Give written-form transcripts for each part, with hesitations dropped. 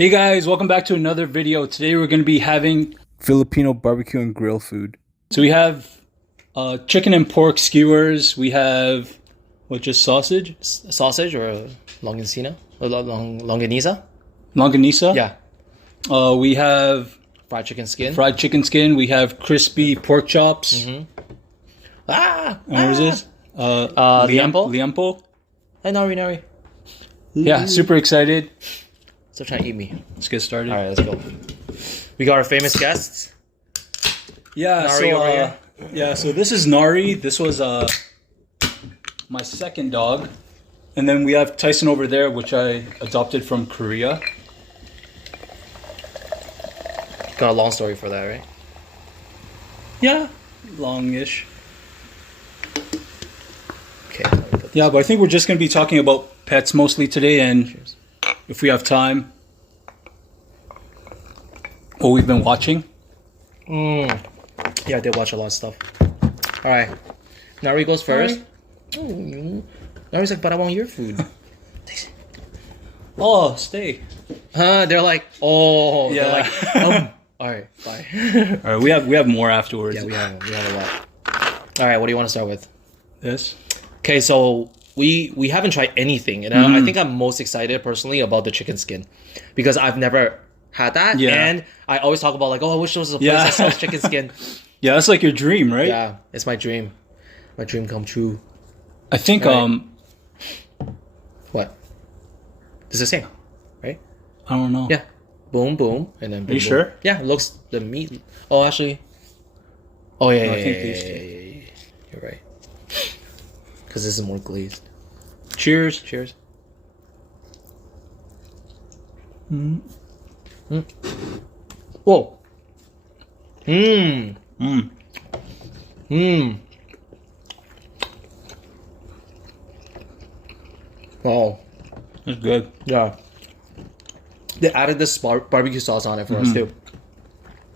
Hey guys, welcome back to another video. Today we're going to be having Filipino BBQ and Grill Food. So we have chicken and pork skewers. We have, just sausage? Sausage or longanisa? Longanisa? Longanisa? Yeah. We have Fried chicken skin. fried chicken skin. We have crispy pork chops. Mm-hmm. And what is this? Liampo? Liampo. Hey, Nari. Yeah, super excited. Stop trying to eat me. Let's get started. All right, let's go. We got our famous guests. Yeah, Nari over here. So this is Nari. This was my second dog. And then we have Tyson over there, which I adopted from Korea. Got a long story for that, right? Yeah, longish. Okay. Yeah, but I think we're just going to be talking about pets mostly today, and Cheers. if we have time, what we've been watching. Yeah, I did watch a lot of stuff. All right. Nari goes first. Nari's like, but I want your food. Oh, stay. They're like, oh. Yeah. They're like, all right, bye. All right, we have more afterwards. Yeah, we have a lot. All right, what do you want to start with? This. Okay, so we haven't tried anything, and I think I'm most excited personally about the chicken skin because I've never had that, and I always talk about like, oh, I wish there was a place that sells chicken skin. Yeah, that's like your dream, right? Yeah, it's my dream come true. I think Right. What? It's the same, right? I don't know. Yeah, boom, boom, and then boom, Are you boom. sure? Yeah, it looks the meat. Oh, actually. Oh yeah, No, I yeah, think yeah, these yeah, two. yeah. You're right. Because this is more glazed. Cheers. Cheers. Whoa. Wow. That's good. Yeah. They added this barbecue sauce on it for us too.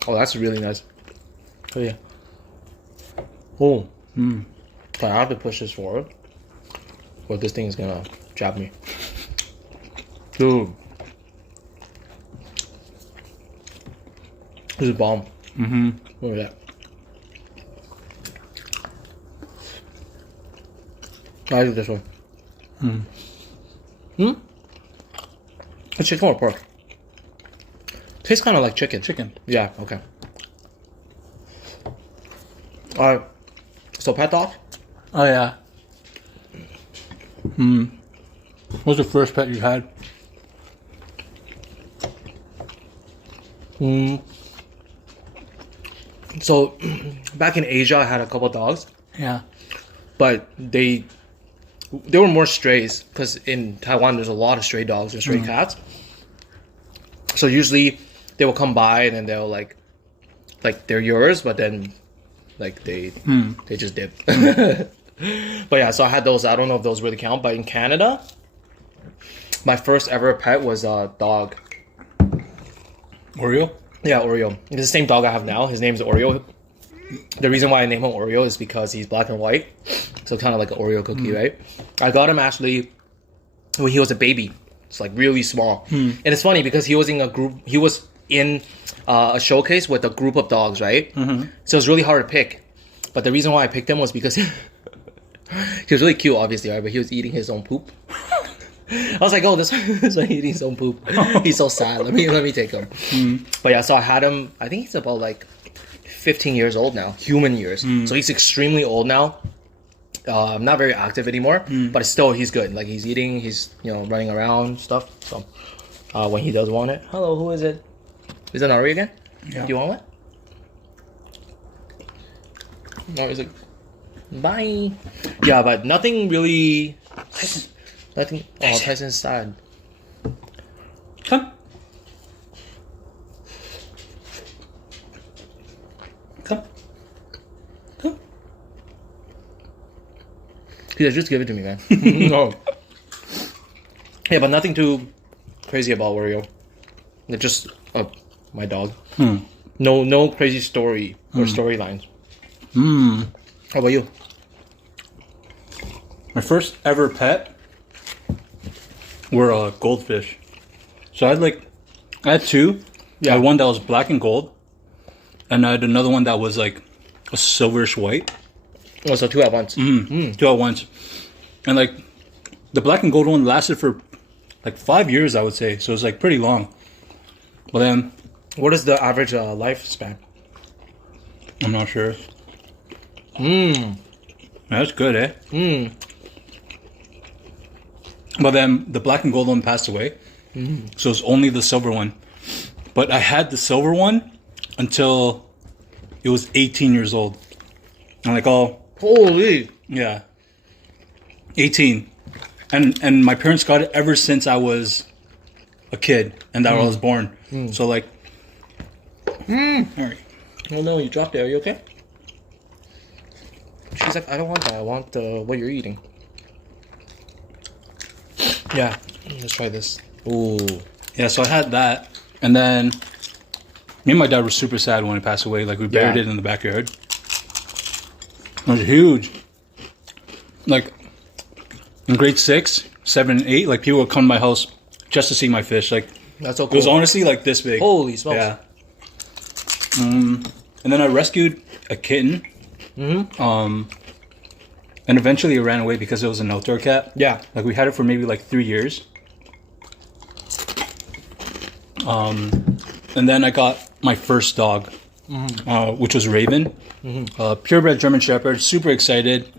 Oh, that's really nice. Oh yeah. Oh. I have to push this forward, or this thing is gonna jab me. Dude. This is bomb. Look at that. I like this one. It's chicken or pork? Tastes kind of like chicken. Chicken. Yeah, okay. Alright. So pet dog? Oh yeah. What was the first pet you had? So back in Asia I had a couple dogs, Yeah. but they were more strays because in Taiwan there's a lot of stray dogs and stray cats. So usually they will come by and then they'll like they're yours, but then like they just dip. But yeah, so I had those. I don't know if those really count, but in Canada, my first ever pet was a dog. Oreo? Yeah, Oreo. It's the same dog I have now. His name's Oreo. The reason why I named him Oreo is because he's black and white, so kind of like an Oreo cookie, right? I got him actually when he was a baby. It's like really small, and it's funny because he was in a group. He was in a showcase with a group of dogs, right? So it's really hard to pick. But the reason why I picked him was because he was really cute, obviously, right? But he was eating his own poop. I was like, oh, this one eating his own poop. He's so sad. Let me take him. But yeah, so I had him. I think he's about like 15 years old now, human years. So he's extremely old now. Not very active anymore, but still he's good. Like he's eating, he's running around stuff. So when he does want it, hello, who is it? Is it Nari again? Yeah. Do you want one? No, he's like, bye. Yeah, but nothing really. Nothing. Oh, Tyson's sad. Come. Come. Come. Yeah, just give it to me, man. No. Yeah, but nothing too crazy about Oreo. It's just my dog. No crazy story or storylines. How about you? My first ever pet were goldfish. So I had like I had two. Yeah. I had one that was black and gold, and I had another one that was like a silverish white. Oh, so two at once. Two at once, and like the black and gold one lasted for like 5 years, I would say. So it was like pretty long. But then, What is the average lifespan? I'm not sure. That's good, eh? But then the black and gold one passed away, so it's only the silver one. But I had the silver one until it was 18 years old. I'm like, oh, Holy! yeah, 18, and my parents got it ever since I was a kid and that I was born. So like, all right. Oh no, you dropped it. Are you okay? She's like, I don't want that. I want what you're eating. Yeah, let's try this. Ooh. Yeah, so I had that, and then me and my dad were super sad when he passed away. Like, we buried it in the backyard. It was huge. Like, in grade 6, 7, and 8, like, people would come to my house just to see my fish. Like, That's so cool. it was honestly like this big. Holy smokes. Yeah. And then I rescued a kitten. And eventually it ran away because it was an outdoor cat. Yeah. Like, we had it for maybe like 3 years. And then I got my first dog, which was Raven. Purebred German Shepherd, super excited.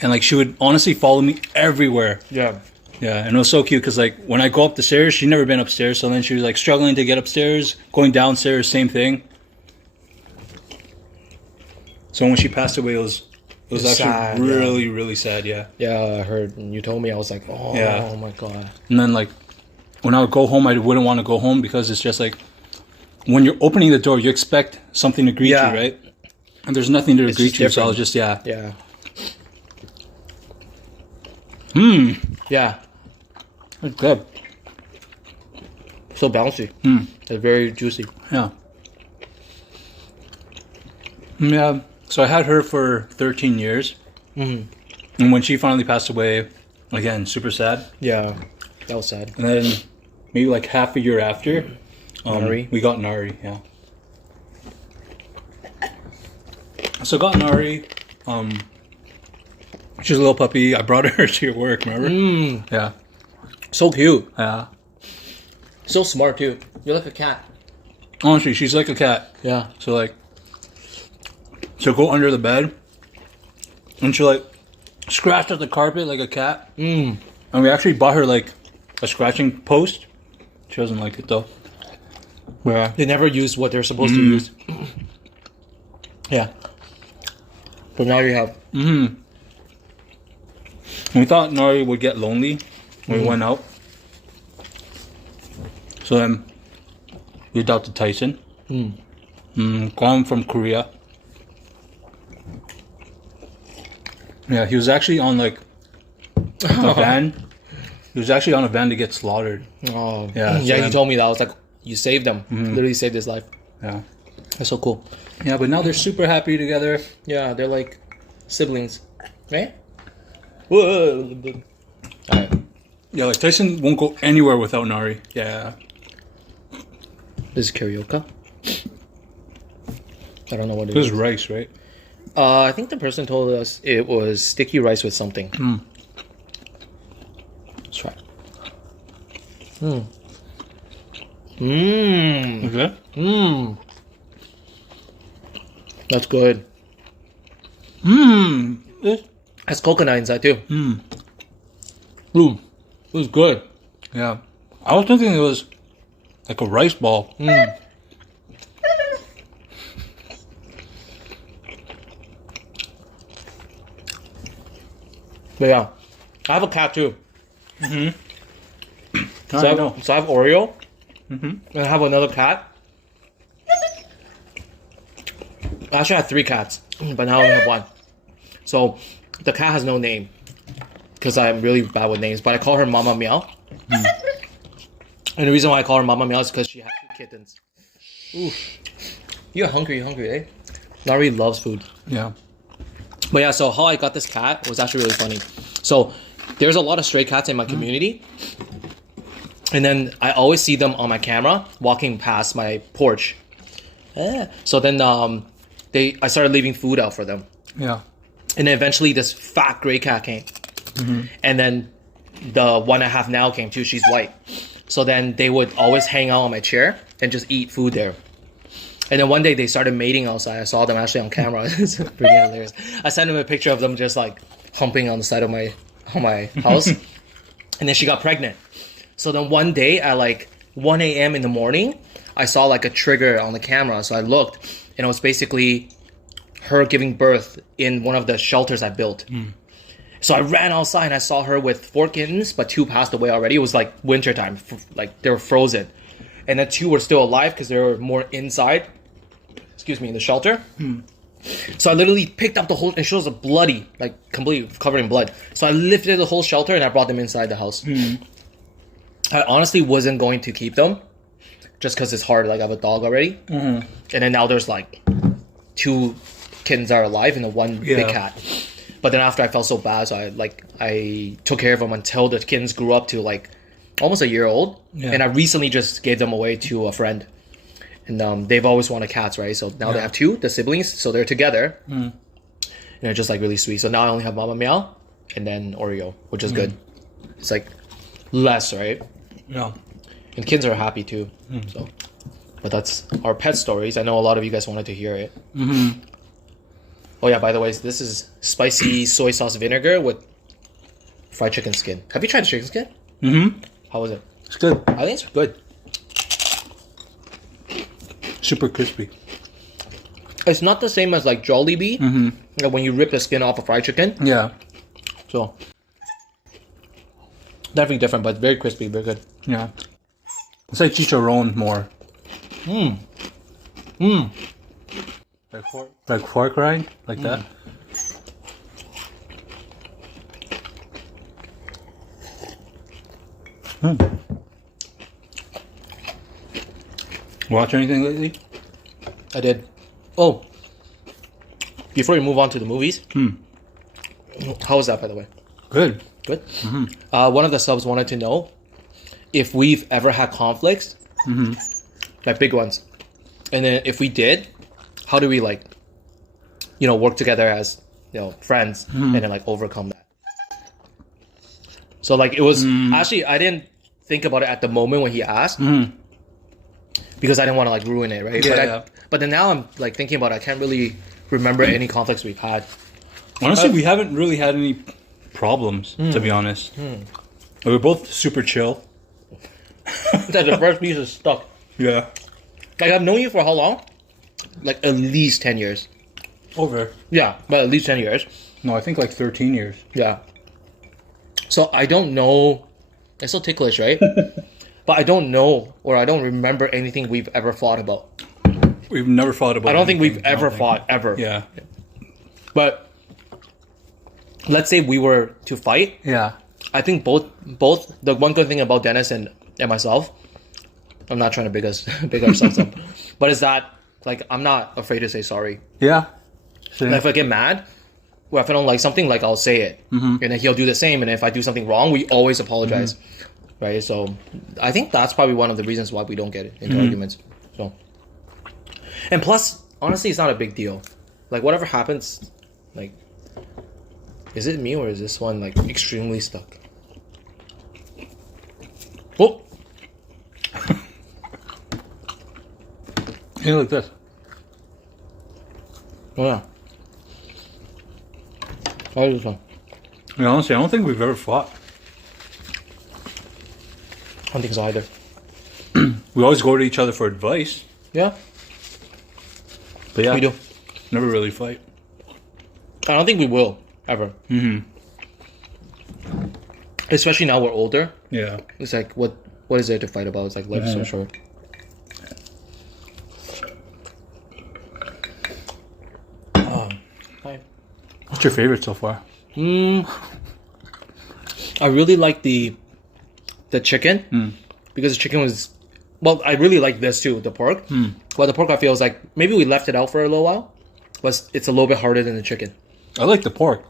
And like, she would honestly follow me everywhere. Yeah. Yeah, and it was so cute because like, when I go up the stairs, she'd never been upstairs. So then she was like struggling to get upstairs, going downstairs, same thing. So when she passed away, it was actually sad, really, really sad, yeah. Yeah, I heard. And you told me, I was like, oh, Yeah. oh my god. And then like, when I would go home, I wouldn't want to go home because it's just like, when you're opening the door, you expect something to greet you, right? And there's nothing to greet you, so I was just, Yeah. Yeah. It's good. So bouncy. It's very juicy. Yeah. Yeah. So I had her for 13 years. And when she finally passed away, again, super sad. Yeah. That was sad. And then maybe like half a year after, Nari? we got Nari, yeah. So got Nari. She's a little puppy. I brought her to your work, remember? Yeah. So cute. Yeah. So smart too. You're like a cat. Honestly, she's like a cat. Yeah. So like, she'll go under the bed, and she'll like scratch at the carpet like a cat. And we actually bought her like a scratching post. She doesn't like it though. Yeah. They never use what they're supposed to use. Yeah. But now you have. We thought Nari would get lonely when we went out. So then we adopted Tyson. Gone from Korea. Yeah, he was actually on like a van. He was actually on a van to get slaughtered. Oh. Yeah, so Yeah, you then- told me that. I was like, you saved them. Literally saved his life. Yeah. That's so cool. Yeah, but now they're super happy together. Yeah, they're like siblings. Right? Whoa. Alright. Yeah, like Tyson won't go anywhere without Nari. Yeah. This is karaoke. I don't know what it This is. is rice, right? I think the person told us it was sticky rice with something. Let's try. Okay. That's good. This Has coconut inside too. Ooh. It was good. Yeah. I was thinking it was like a rice ball. But yeah, I have a cat too. So I I know. have Oreo. And I have another cat. I actually had 3 cats, but now I only have 1. So the cat has no name because I'm really bad with names. But I call her Mama Meow. And the reason why I call her Mama Meow is because she has 2 kittens. Oof. You're hungry, eh? Nari loves food. Yeah. But yeah, so how I got this cat was actually really funny. So there's a lot of stray cats in my community. And then I always see them on my camera walking past my porch. So then I started leaving food out for them. Yeah. And then eventually this fat gray cat came. And then the one I have now came too. She's white. So then they would always hang out on my chair and just eat food there. And then one day they started mating outside. I saw them actually on camera. It's pretty hilarious. I sent them a picture of them just like humping on the side of my house. And then she got pregnant. So then one day at like 1 a.m. in the morning, I saw like a trigger on the camera. So I looked and it was basically her giving birth in one of the shelters I built. So I ran outside and I saw her with 4 kittens, but 2 passed away already. It was like wintertime, like they were frozen. And then 2 were still alive because they were more inside, in the shelter. So I literally picked up the whole, and she was bloody, like completely covered in blood. So I lifted the whole shelter and I brought them inside the house. I honestly wasn't going to keep them just because it's hard. Like I have a dog already. And then now there's like 2 kittens that are alive and the 1 big cat. But then after I felt so bad, so I took care of them until the kittens grew up to like almost a year old. And I recently just gave them away to a friend. And they've always wanted cats, right? So now they have 2, the siblings, so they're together. And they're just like really sweet. So now I only have Mama Meow and then Oreo, which is good. It's like less, right? Yeah. And kids are happy too. So, but that's our pet stories. I know a lot of you guys wanted to hear it. Oh yeah, by the way, this is spicy soy sauce vinegar with fried chicken skin. Have you tried the chicken skin? How was it? It's good. I think it's good. Super crispy. It's not the same as like Jollibee, like when you rip the skin off of fried chicken. Yeah. So definitely different, but very crispy, very good. Yeah. It's like chicharron more. Like pork rind, like that. Watch anything lately? I did. Oh, before we move on to the movies, how was that, by the way? Good. Good. One of the subs wanted to know if we've ever had conflicts, like big ones, and then if we did, how do we like, work together as friends and then like overcome that? So like it was actually I didn't think about it at the moment when he asked because I didn't want to like ruin it, right? But then now I'm like thinking about it, I can't really remember any conflicts we've had. Honestly, we haven't really had any problems, to be honest. We're both super chill. That the first piece is stuck. Yeah. Like I've known you for how long? Like at least 10 years. Over. Yeah, but at least 10 years. No, I think like 13 years. Yeah. So I don't know. It's so ticklish, right? But I don't know, or I don't remember anything we've ever fought about. We've never fought about. I don't think we've ever fought ever. Yeah. But let's say we were to fight. Yeah. I think both. The one good thing about Dennis and myself, I'm not trying to big ourselves up, but is that like I'm not afraid to say sorry. Yeah. Like, if I get mad, or if I don't like something, like I'll say it, and then he'll do the same. And if I do something wrong, we always apologize, right? So I think that's probably one of the reasons why we don't get into arguments. So, and plus, honestly, it's not a big deal. Like whatever happens, like, is it me or is this one like extremely stuck? Oh, yeah, like this. oh yeah. How is this one? I mean, honestly, I don't think we've ever fought. I don't think so either. We always go to each other for advice. Yeah, But yeah, we do. Never really fight. I don't think we will ever. Especially now we're older. Yeah. It's like what is there to fight about? It's like life's so short. Hi. What's your favorite so far? I really like the chicken because the chicken was I really like this too, the pork. But the pork I feel is like maybe we left it out for a little while, but it's a little bit harder than the chicken. I like the pork.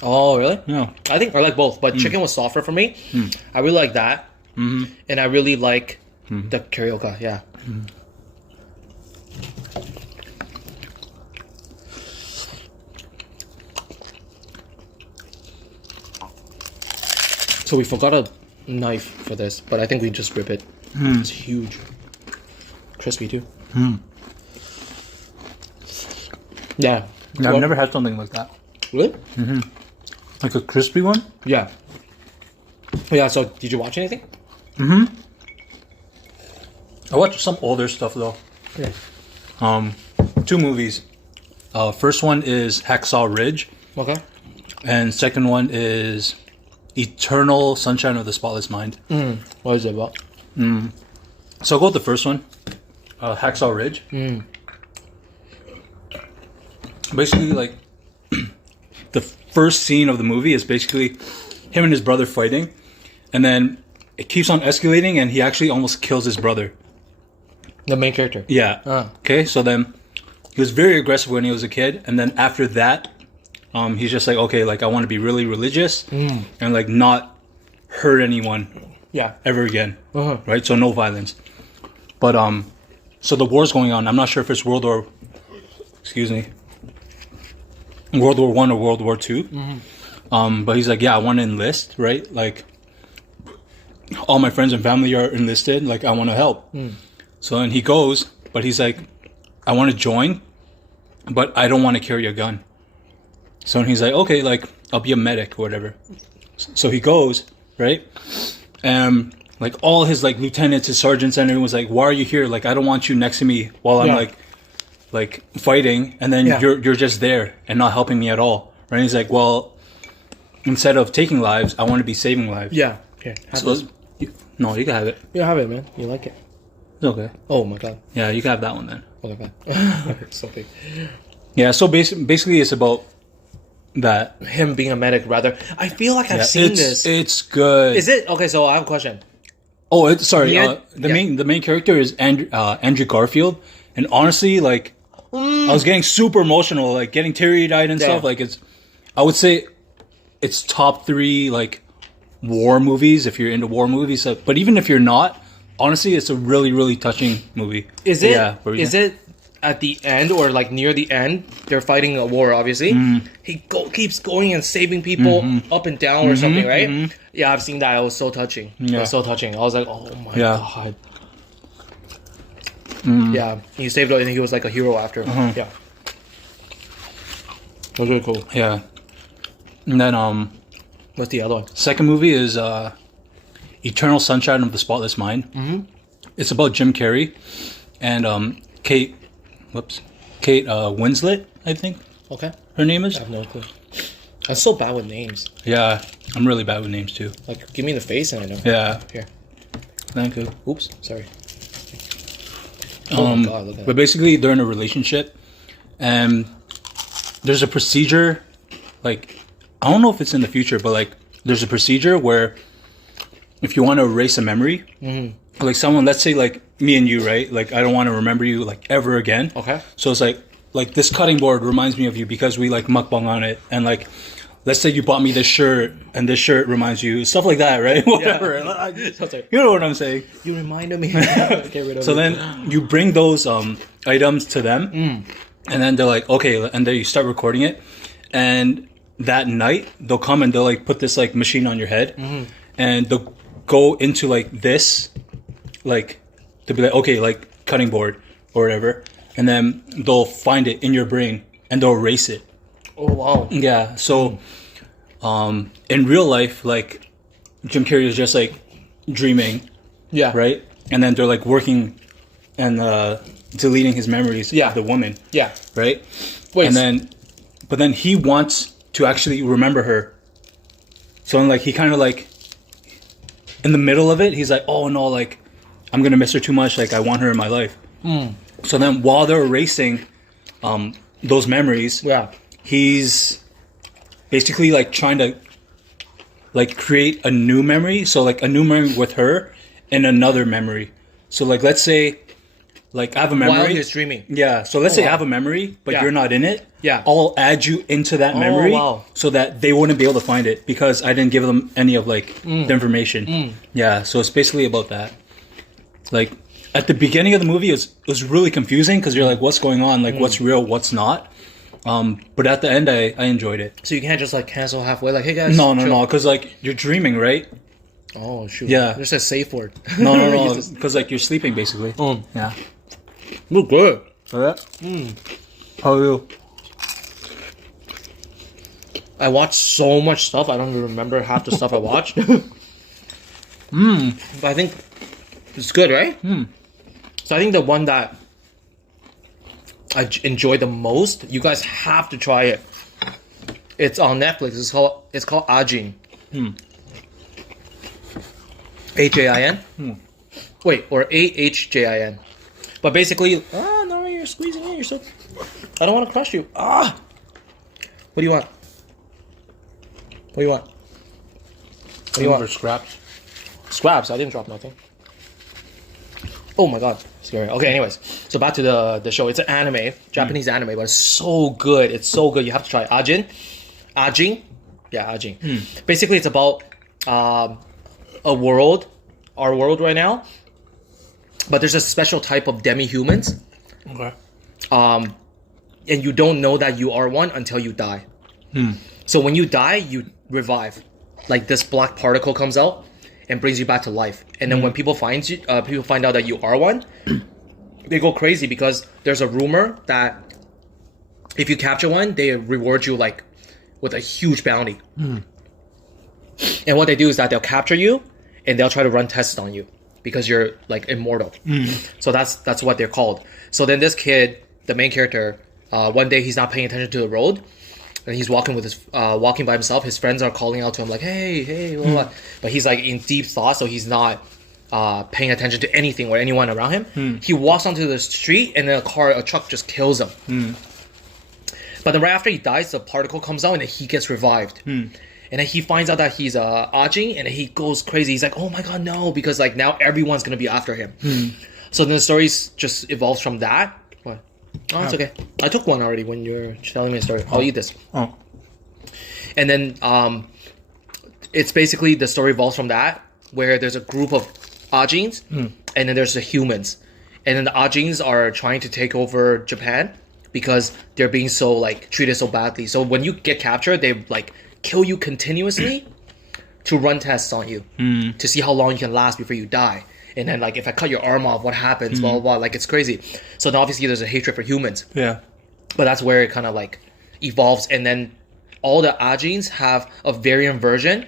Oh really? Yeah. I think I like both, but chicken was softer for me. I really like that. and I really like the carioca. Yeah. So we forgot a knife for this, but I think we just rip it. It's huge, crispy too. Yeah. Yeah, I've never had something like that. Really? Like a crispy one? Yeah. Yeah. So did you watch anything? I watched some older stuff though. Yeah. 2 movies. First one is Hacksaw Ridge, Okay. and second one is Eternal Sunshine of the Spotless Mind. What is it about? So I'll go with the first one, Hacksaw Ridge. Basically, like, the first scene of the movie is basically him and his brother fighting, and then it keeps on escalating, and he actually almost kills his brother. The main character. Yeah. Okay, so then he was very aggressive when he was a kid, and then after that, he's just like, okay, like, I want to be really religious and like not hurt anyone Yeah. ever again, right? So no violence. But so the war's going on. I'm not sure if it's World War One or World War Two. But he's like, yeah, I want to enlist, right? Like, all my friends and family are enlisted. Like, I want to help. So then he goes, but he's like, I want to join, but I don't want to carry a gun. So he's like, okay, like, I'll be a medic or whatever. So he goes, right? And like all his like lieutenants, his sergeants, and everyone's like, why are you here? Like, I don't want you next to me while I'm like fighting, and then you're just there and not helping me at all, right? And he's like, well, instead of taking lives, I want to be saving lives. Yeah. Okay. No, you can have it. You have it, man. You like it? It's okay. Oh my god. Yeah, you can have that one then. Okay, fine. Something. Yeah. So basically, it's about that. Him being a medic, rather. I feel like I've seen this. It's good. Is it okay? So I have a question. Oh, sorry. The main character is Andrew Garfield, and honestly, like, I was getting super emotional, like getting teary-eyed and stuff. Like, I would say it's top 3 like war movies if you're into war movies. So, but even if you're not, honestly, it's a really, really touching movie. Is it? Yeah. Is it at the end or like near the end? They're fighting a war, obviously. He keeps going and saving people up and down or something, right? Yeah, I've seen that. It was so touching. It was so touching. I was like, oh my god. Yeah, he saved it and he was like a hero after. Yeah. That was really cool. Yeah. And then what's the other one? Second movie is Eternal Sunshine of the Spotless Mind. It's about Jim Carrey and Kate Winslet, I think. Okay. Her name is? I have no clue. I'm so bad with names. Yeah, I'm really bad with names too. Like, give me the face and I know. Yeah. Here. Thank you. Oops, sorry. Oh my god, look at that. But basically, they're in a relationship, and there's a procedure, like, I don't know if it's in the future, but like, there's a procedure where if you want to erase a memory, like someone, let's say like me and you, right? Like, I don't want to remember you like ever again. Okay. So it's like this cutting board reminds me of you because we like mukbang on it, and like, let's say you bought me this shirt and this shirt reminds you, stuff like that, right? Whatever. You know what I'm saying? You reminded me. Get rid of so then you bring those items to them, and then they're like, okay, and then you start recording it, and that night they'll come and they'll like put this like machine on your head, and they'll go into like this, like, to be like, okay, like cutting board or whatever, and then they'll find it in your brain and they'll erase it. Oh wow. Yeah. So in real life, like, Jim Carrey is just like dreaming, right? And then they're like working and deleting his memories of the woman, right? Wait, but then he wants to actually remember her. So like he kind of like in the middle of it, he's like, oh no, like, I'm gonna miss her too much, like, I want her in my life. So then while they're erasing those memories, he's basically like trying to like create a new memory. So like a new memory with her and another memory. So like, let's say like I have a memory. While you're streaming. Yeah. So let's say wow. I have a memory, but Yeah. you're not in it. Yeah. I'll add you into that memory wow. so that they wouldn't be able to find it because I didn't give them any of like the information. Yeah. So it's basically about that. Like at the beginning of the movie, it was really confusing because you're like, what's going on? Like what's real? What's not? But at the end, I enjoyed it. So you can't just like cancel halfway, like, hey guys. No, because like you're dreaming, right? Oh shoot. Yeah. There's a safe word. No, because like you're sleeping basically. Yeah. Look good. Yeah. How are you? I watched so much stuff. I don't even remember half the stuff I watched. But I think it's good, right? So I think the one that I enjoy the most, you guys have to try it. It's on Netflix. It's called Ajin. H-A-I-N? Wait, or A-H-J-I-N. But basically, no, you're squeezing in. You're so... I don't want to crush you. What do you want? What do you want? What do you want? Scraps. Scraps. I didn't drop nothing. Oh my god, scary. Okay, anyways, so back to the show. It's an anime, Japanese anime, but it's so good. It's so good. You have to try Ajin. Yeah, Ajin. Basically, it's about our world right now, but there's a special type of demi-humans. Okay. And you don't know that you are one until you die. So when you die, you revive. Like this black particle comes out and brings you back to life. And then when people find out that you are one, they go crazy because there's a rumor that if you capture one, they reward you like with a huge bounty. And what they do is that they'll capture you and they'll try to run tests on you because you're like immortal. So that's what they're called. So then this kid, the main character, one day he's not paying attention to the road. And he's walking by himself. His friends are calling out to him like, hey, blah, blah. But he's like in deep thought, so he's not paying attention to anything or anyone around him. He walks onto the street and then a truck just kills him. But then right after he dies, the particle comes out and then he gets revived. And then he finds out that he's Ajin and he goes crazy. He's like, oh my god, no, because like now everyone's gonna be after him. So then the story just evolves from that. What? Oh, it's okay. I took one already when you were telling me a story. I'll eat this. And then it's basically the story evolves from that, where there's a group of Ajins, and then there's the humans. And then the Ajins are trying to take over Japan because they're being so like treated so badly. So when you get captured, they like kill you continuously to run tests on you to see how long you can last before you die. And then like if I cut your arm off, what happens? Blah blah blah. Like it's crazy. So then obviously there's a hatred for humans. Yeah. But that's where it kind of like evolves, and then all the Ajins have a variant version.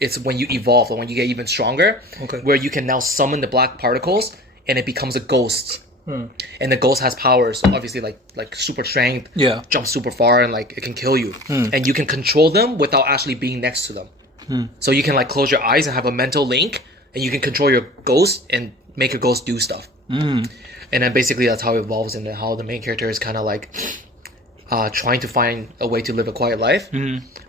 It's when you evolve or when you get even stronger, where you can now summon the black particles and it becomes a ghost. And the ghost has powers, obviously like super strength, jump super far, and like it can kill you. And you can control them without actually being next to them. So you can like close your eyes and have a mental link, and you can control your ghost and make a ghost do stuff. And then basically that's how it evolves, and how the main character is kind of like trying to find a way to live a quiet life.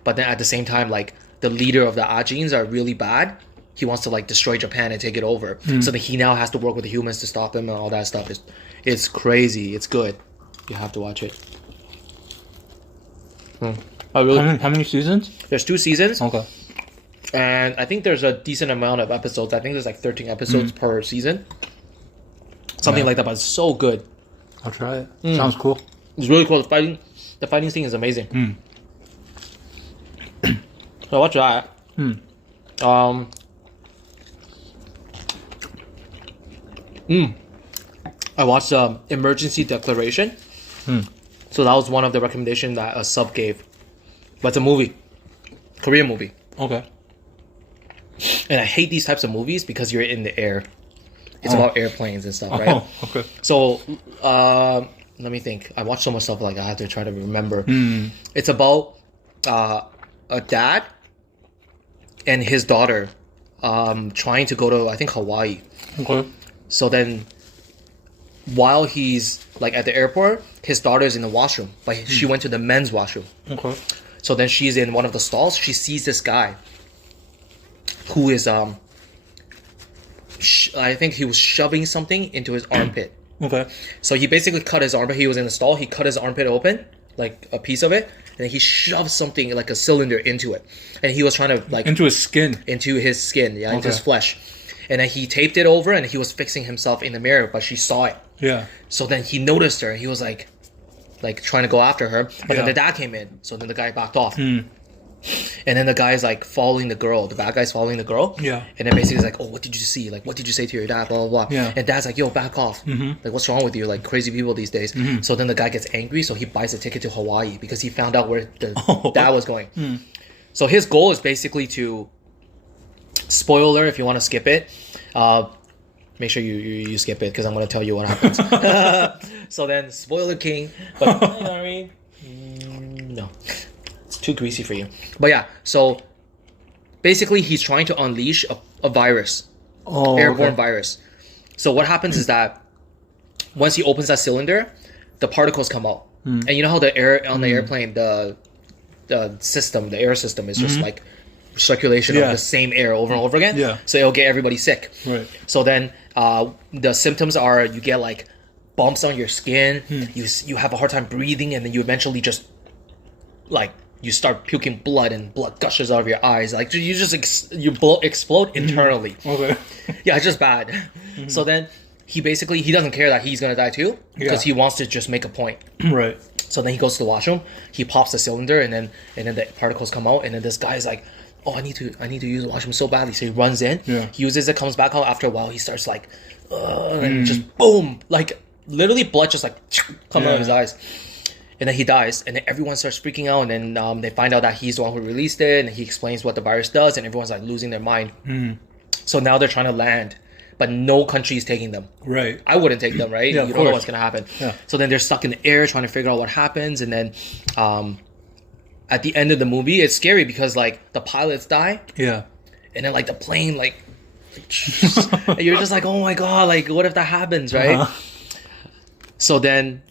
But then at the same time, like the leader of the Ajins are really bad. He wants to like destroy Japan and take it over. So then he now has to work with the humans to stop him and all that stuff. It's crazy. It's good. You have to watch it. How many seasons? There's 2 seasons. Okay. And I think there's a decent amount of episodes. I think there's like 13 episodes per season. Something like that, but it's so good. I'll try it. Sounds cool. It's really cool. The fighting scene is amazing. So watch that. I watched Emergency Declaration. So that was one of the recommendations that a sub gave. But it's a movie. Korean movie. Okay. And I hate these types of movies because you're in the air. It's about airplanes and stuff, right? Oh, okay. So, let me think. I watched so much stuff, like I have to try to remember. It's about a dad and his daughter trying to go to, I think, Hawaii. Okay. So then, while he's like at the airport, his daughter's in the washroom, but she went to the men's washroom. Okay. So then she's in one of the stalls. She sees this guy who is I think he was shoving something into his armpit. Okay. So he basically cut his armpit. He was in the stall. He cut his armpit open, like a piece of it, and then he shoved something like a cylinder into it, and he was trying to like Into his skin. into his skin, into his flesh, and then he taped it over, and he was fixing himself in the mirror, but she saw it. Yeah. So then he noticed her, and he was like trying to go after her, but then the dad came in, so then the guy backed off. And then the guy's like following the girl. The bad guy's following the girl. Yeah. And then basically he's like, oh, what did you see? Like, what did you say to your dad? Blah, blah, blah. Yeah. And dad's like, yo, back off. Like, what's wrong with you? Like, crazy people these days. So then the guy gets angry, so he buys a ticket to Hawaii because he found out where the dad was going. So his goal is basically to, spoiler if you want to skip it, make sure you skip it because I'm going to tell you what happens. So then, spoiler king. But, sorry. No. Too greasy for you. But yeah, so basically he's trying to unleash a virus. Airborne virus. So what happens is that once he opens that cylinder, the particles come out. And you know how the air on the airplane, the system, the air system is just like circulation of the same air over and over again. Yeah. So it'll get everybody sick. Right. So then the symptoms are you get like bumps on your skin, you have a hard time breathing, and then you eventually just like you start puking blood and blood gushes out of your eyes. Like you just explode internally. Okay. Yeah, it's just bad. So then he doesn't care that he's gonna die too because he wants to just make a point. Right. So then he goes to the washroom. He pops the cylinder and then the particles come out. And then this guy's like, oh, I need to use the washroom so badly. So he runs in. Yeah. He uses it, comes back out. After a while, he starts like, and just boom, like literally blood just like coming out of his eyes. And then he dies, and then everyone starts freaking out, and then they find out that he's the one who released it, and he explains what the virus does, and everyone's like losing their mind. So now they're trying to land, but no country is taking them. Right. I wouldn't take them, right? Yeah, You don't know what's going to happen. Yeah. So then they're stuck in the air trying to figure out what happens, and then at the end of the movie, it's scary because like the pilots die, Yeah. and then like the plane like and you're just like, oh my god, like what if that happens, right? So then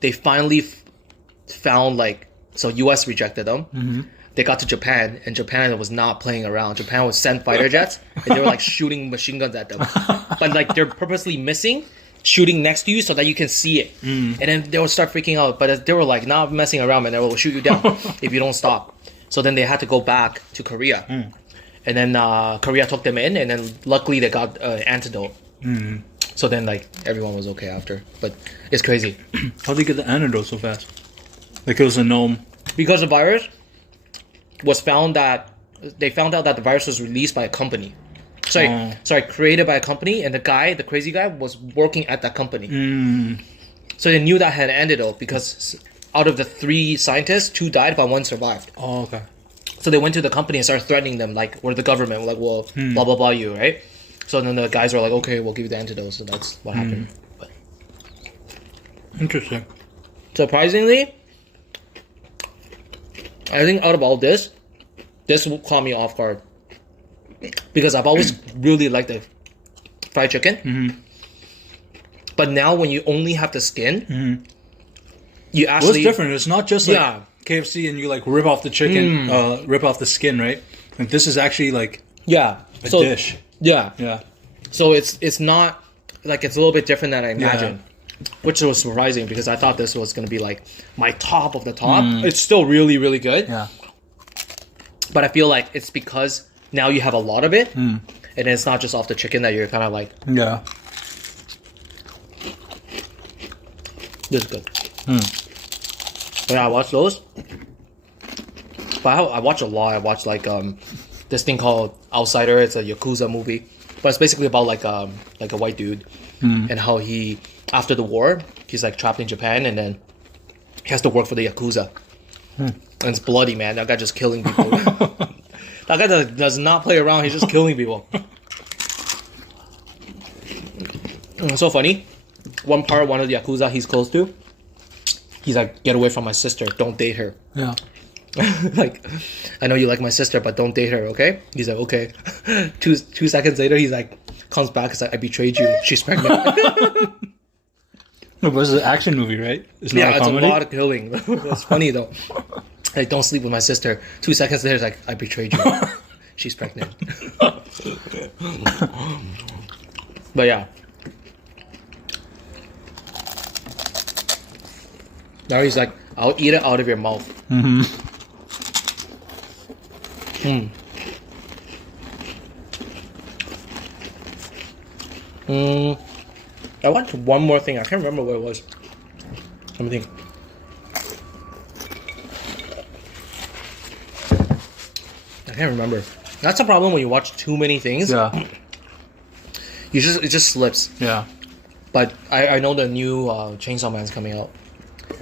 they finally found like, so US rejected them. They got to Japan, and Japan was not playing around. Japan was sent fighter jets, and they were like shooting machine guns at them, but like they're purposely missing, shooting next to you so that you can see it, and then they would start freaking out. But they were like not messing around, man. They will shoot you down if you don't stop. So then they had to go back to Korea, and then Korea took them in, and then luckily they got an antidote. So then like everyone was okay after, but it's crazy. How'd they get the antidote so fast? Like it was a gnome. Because the virus was found that they found out that the virus was released by a company. Sorry, created by a company, and the crazy guy was working at that company. So they knew that had an antidote because out of the 3 scientists, 2 died, but 1 survived. Oh, okay. So they went to the company and started threatening them, like, we're the government, we're like, well, blah, blah, blah, you, right? So then the guys were like, okay, we'll give you the antidote. So that's what happened. But Interesting. surprisingly, I think out of all this caught me off guard. Because I've always really liked the fried chicken. But now when you only have the skin, you actually... Well, it's different. It's not just like KFC and you like rip off the chicken, rip off the skin, right? Like this is actually like a dish. Yeah. Yeah. So it's not... Like it's a little bit different than I imagined. Which was surprising because I thought this was going to be like my top of the top. It's still really, really good. Yeah. But I feel like it's because now you have a lot of it. And it's not just off the chicken that you're kind of like... Yeah. This is good. But yeah, I watch those. But I watch a lot. I watch like this thing called Outsider. It's a Yakuza movie. But it's basically about like a white dude. And how he, after the war, he's like trapped in Japan and then he has to work for the Yakuza. And it's bloody, man. That guy just killing people. That guy does not play around. He's just killing people. It's so funny. One of the Yakuza he's close to, he's like, get away from my sister. Don't date her. Yeah. Like, I know you like my sister, but don't date her, okay? He's like, okay. Two seconds later, he's like, comes back. It's like, I betrayed you. She's pregnant. No, but it's an action movie, right? It's not a comedy? It's a lot of killing. It's funny though. Like, don't sleep with my sister. 2 seconds later, it's like, I betrayed you. She's pregnant. But yeah. Now he's like, I'll eat it out of your mouth. Mm-hmm. I want one more thing. I can't remember what it was. Let me think. I can't remember. That's a problem when you watch too many things. Yeah. It just slips. Yeah. But I know the new Chainsaw Man's coming out.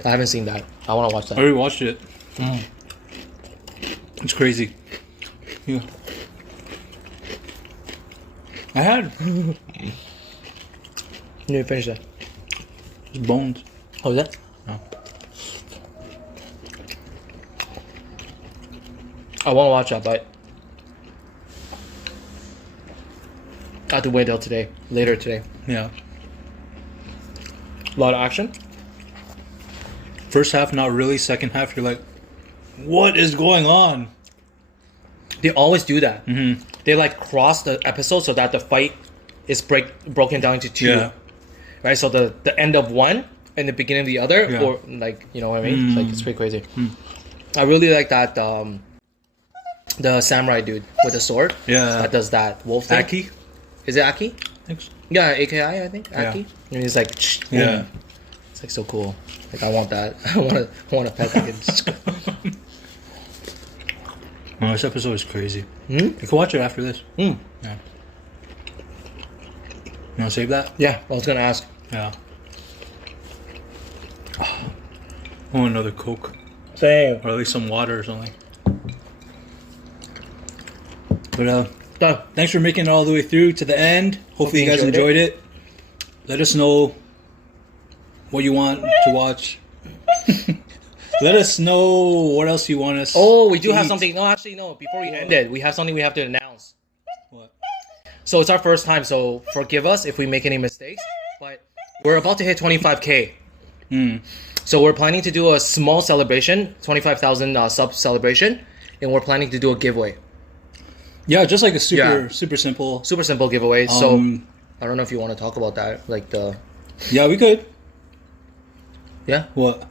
I haven't seen that. I want to watch that. I already watched it. It's crazy. Yeah. I had. You need to finish that. It's bones. Oh, is that? No. I want to watch that, but I have to wait till today. Later today. Yeah. A lot of action. First half, not really. Second half, you're like, what is going on? They always do that. Mm-hmm. They like cross the episode so that the fight is broken down into two. Yeah. Right? So the end of one and the beginning of the other, Yeah. or like, you know what I mean? It's like, it's pretty crazy. I really like that the samurai dude with the sword. Yeah. That does that wolf thing. Aki? Is it Aki? I think so. Yeah, AKI, I think. Aki. Yeah. And he's like, Yeah. It's like so cool. Like, I want that. I want a pet that can just go. No, this episode is crazy. You can watch it after this. Yeah. You want to save that? Yeah, I was gonna ask. Yeah. I want another Coke. Same. Or at least some water or something. But Done. thanks for making it all the way through to the end. Hopefully you guys enjoyed it. Let us know what you want to watch. Let us know what else you want us. Oh, we do to have eat. something. No, actually, no. Before we end it, we have something we have to announce. What? So it's our first time, so forgive us if we make any mistakes. But we're about to hit 25K. So we're planning to do a small celebration, 25,000 sub celebration, and we're planning to do a giveaway. Yeah, just like a Yeah. super simple. Super simple giveaway. So I don't know if you want to talk about that, like the. Yeah, we could. Yeah. What?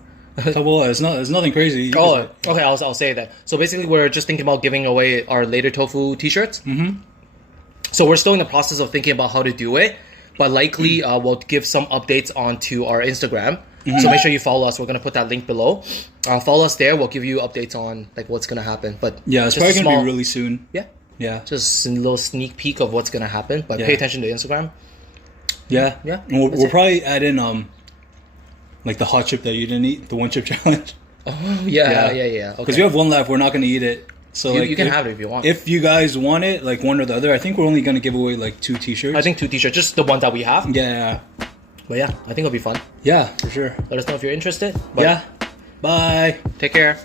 Well, it's nothing crazy. You Oh, just- okay. I'll say that. So basically, we're just thinking about giving away our Later Tofu T-shirts. So we're still in the process of thinking about how to do it, but likely we'll give some updates onto our Instagram. So make sure you follow us. We're gonna put that link below. Follow us there. We'll give you updates on like what's gonna happen. But Yeah, it's just probably a gonna small- be really soon. Yeah. Yeah. Just a little sneak peek of what's gonna happen. But pay Yeah. attention to Instagram. Yeah. Yeah, And we'll, that's we'll it. probably add in like the hot chip that you didn't eat, the one chip challenge. Oh yeah. Because Okay. we have one left, we're not gonna eat it. So you, like you can if, have it if you want. if you guys want it, like one or the other, I think we're only gonna give away like 2 T-shirts. I think 2 T-shirts, just the ones that we have. Yeah. But yeah, I think it'll be fun. Yeah, for sure. Let us know if you're interested. But Yeah. Bye. Take care.